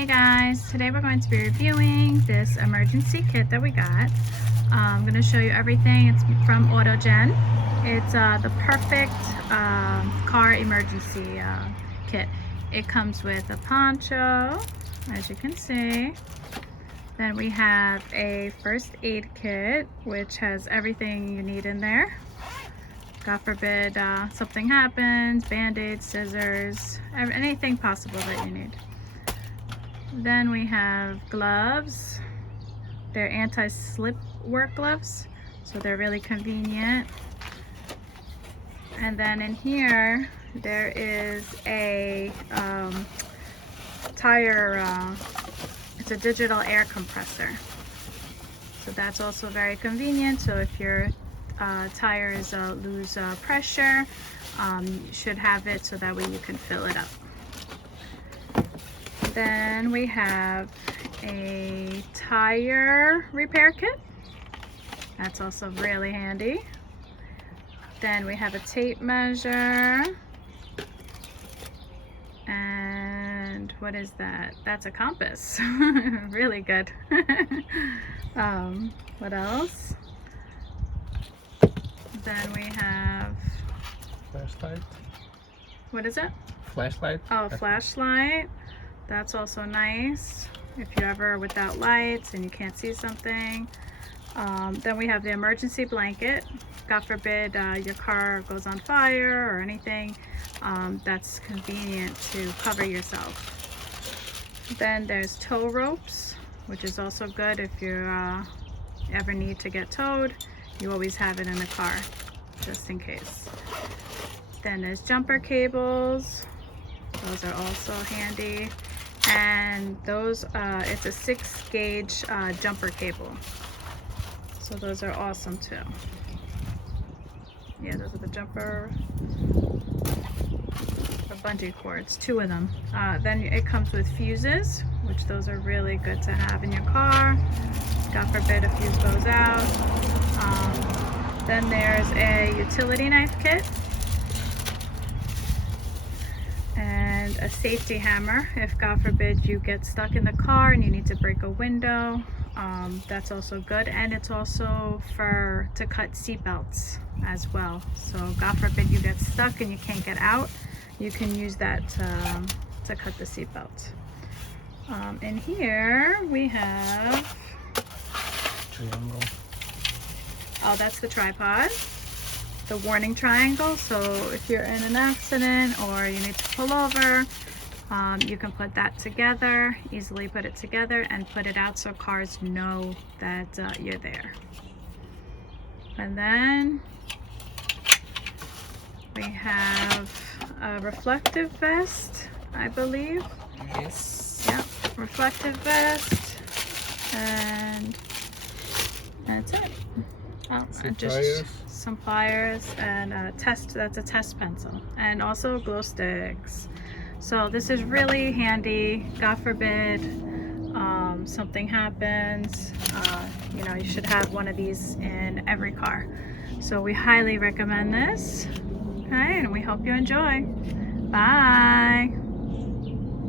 Hey guys, today we're going to be reviewing this emergency kit that we got. I'm going to show you everything. It's from AUTOGEN. It's the perfect car emergency kit. It comes with a poncho, as you can see. Then we have a first aid kit, which has everything you need in there. God forbid something happens, band-aids, scissors, anything possible that you need. Then we have gloves. They're anti-slip work gloves, so they're really convenient. And then in here there is a tire, it's a digital air compressor, so that's also very convenient. So if your tires lose pressure, you should have it so that way you can fill it up. Then we have a tire repair kit. That's also really handy. Then we have a tape measure. And what is that? That's a compass. Really good. What else? Then we have... flashlight. What is it? Flashlight. Oh, flashlight. That's also nice if you're ever without lights and you can't see something. Then we have the emergency blanket. God forbid your car goes on fire or anything. That's convenient to cover yourself. Then there's tow ropes, which is also good if you ever need to get towed. You always have it in the car, just in case. Then there's jumper cables. Those are also handy. And those, it's a 6-gauge jumper cable. So those are awesome too. Yeah, those are the jumper or bungee cords, 2 of them. Then it comes with fuses, which those are really good to have in your car. God forbid a fuse goes out. Then there's a utility knife kit. And a safety hammer if God forbid you get stuck in the car and you need to break a window. That's also good, and it's also to cut seat belts as well. So God forbid you get stuck and you can't get out, you can use that to cut the seat belt. In here we have Triangle. Oh, that's the tripod. The warning triangle, so if you're in an accident or you need to pull over, you can put that together, easily put it together and put it out so cars know that you're there. And then we have a reflective vest, I believe. Yes. Yeah, reflective vest, and that's it. Oh, and just some pliers and a that's a test pencil, and also glow sticks. So this is really handy. God forbid something happens, you know, you should have one of these in every car. So we highly recommend this. Okay, and we hope you enjoy. Bye.